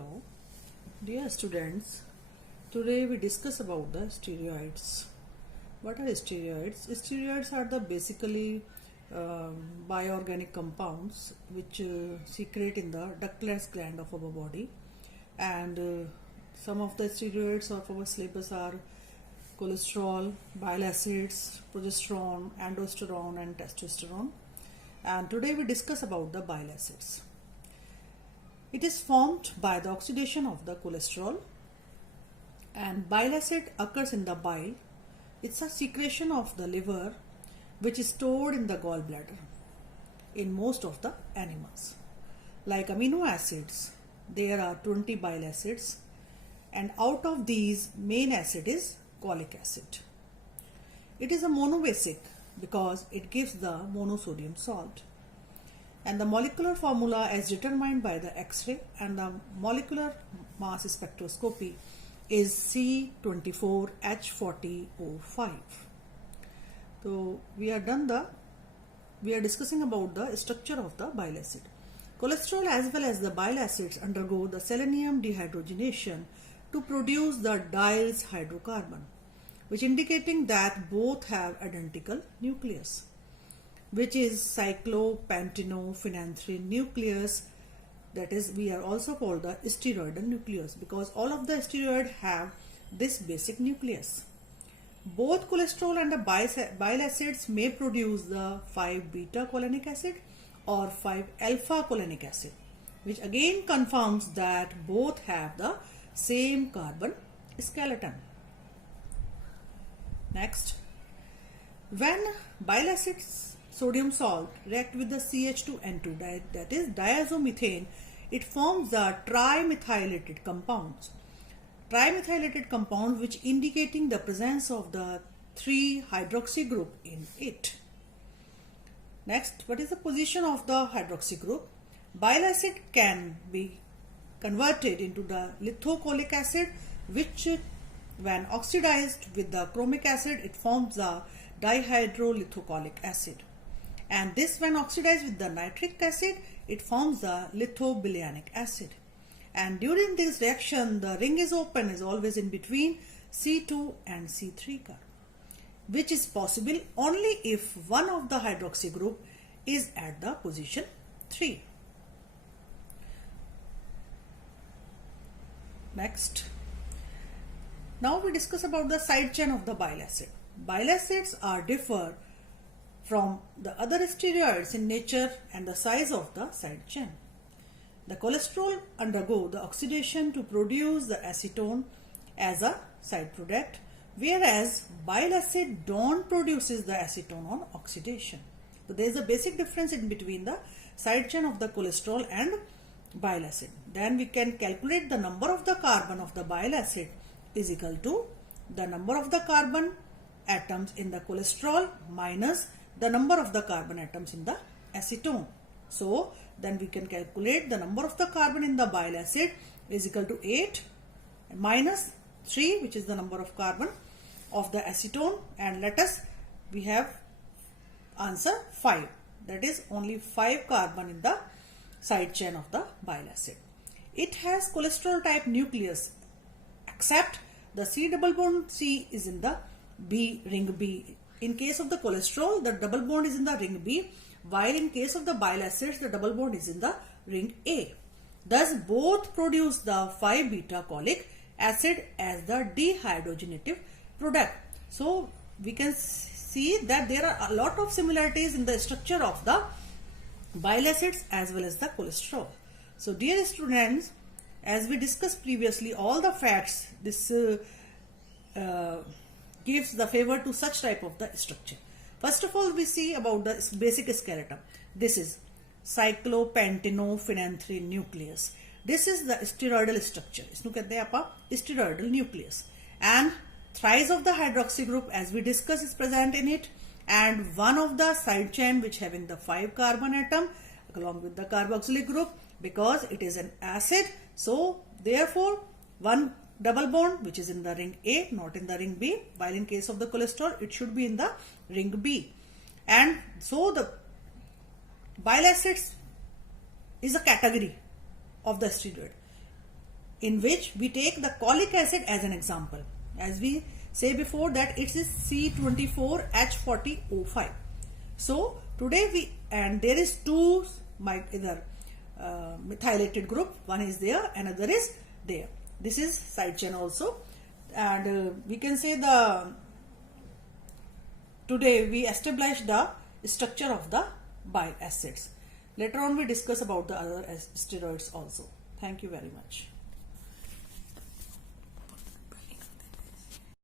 Hello, dear students. Today we discuss about the steroids. What are steroids? Steroids are the basically bioorganic compounds which secrete in the ductless gland of our body, and some of the steroids of our syllabus are cholesterol, bile acids, progesterone, aldosterone, and testosterone. And today we discuss about the bile acids. It is formed by the oxidation of the cholesterol, and bile acid occurs in the bile. It's a secretion of the liver which is stored in the gallbladder in most of the animals. Like amino acids, there are 20 bile acids, and out of these main acid is cholic acid. It is a monobasic because it gives the monosodium salt. And the molecular formula as determined by the X-ray and the molecular mass spectroscopy is C24H40O5. So we are discussing about the structure of the bile acid. Cholesterol as well as the bile acids undergo the selenium dehydrogenation to produce the diels hydrocarbon, which indicating that both have identical nucleus, which is cyclopentanophenothrin nucleus. That is, we are also called the steroidal nucleus because all of the steroid have this basic nucleus. Both cholesterol and the bile acids may produce the 5-beta cholic acid or 5-alpha cholic acid, which again confirms that both have the same carbon skeleton. Next, when bile acids sodium salt react with the CH2N2, that is diazomethane, it forms the trimethylated compounds. Trimethylated compounds which indicating the presence of the 3-hydroxy group in it. Next, what is the position of the hydroxy group? Bile acid can be converted into the lithocholic acid, which when oxidized with the chromic acid, it forms the dihydrolithocholic acid. And this when oxidized with the nitric acid, it forms the lithobileic acid. And during this reaction, the ring is open, is always in between C2 and C3 carbon, which is possible only if one of the hydroxy group is at the position 3. Next, now we discuss about the side chain of the bile acid. Bile acids are differ from the other steroids in nature and the size of the side chain. The cholesterol undergo the oxidation to produce the acetone as a side product, whereas bile acid don't produces the acetone on oxidation. So there is a basic difference in between the side chain of the cholesterol and bile acid. Then we can calculate the number of the carbon of the bile acid is equal to the number of the carbon atoms in the cholesterol minus the number of the carbon atoms in the acetone. So then we can calculate the number of the carbon in the bile acid is equal to 8 minus 3, which is the number of carbon of the acetone, and we have answer 5. That is only 5 carbon in the side chain of the bile acid. It has cholesterol type nucleus, except the C double bond C is in the ring B. In case of the cholesterol, the double bond is in the ring B, while in case of the bile acids, the double bond is in the ring A. Thus, both produce the 5-beta cholic acid as the dehydrogenative product. So, we can see that there are a lot of similarities in the structure of the bile acids as well as the cholesterol. So, dear students, as we discussed previously, all the fats, this gives the favor to such type of the structure. First of all, we see about the basic skeleton. This is cyclopentanophenothrin nucleus. This is the steroidal structure. इसनु कहते हैं आपा steroidal nucleus. And thrice of the hydroxy group, as we discussed, is present in it, and one of the side chain which having the 5 carbon atom along with the carboxylic group, because it is an acid. So therefore, one double bond which is in the ring A, not in the ring B, while in case of the cholesterol it should be in the ring B. And so the bile acids is a category of the steroid. in which we take the cholic acid as an example. As we say before that it is C24H40O5. So today there is two methylated group, one is there, another is there. This is side chain also, and we can say today we established the structure of the bile acids. Later on we discuss about the other steroids also. Thank you very much.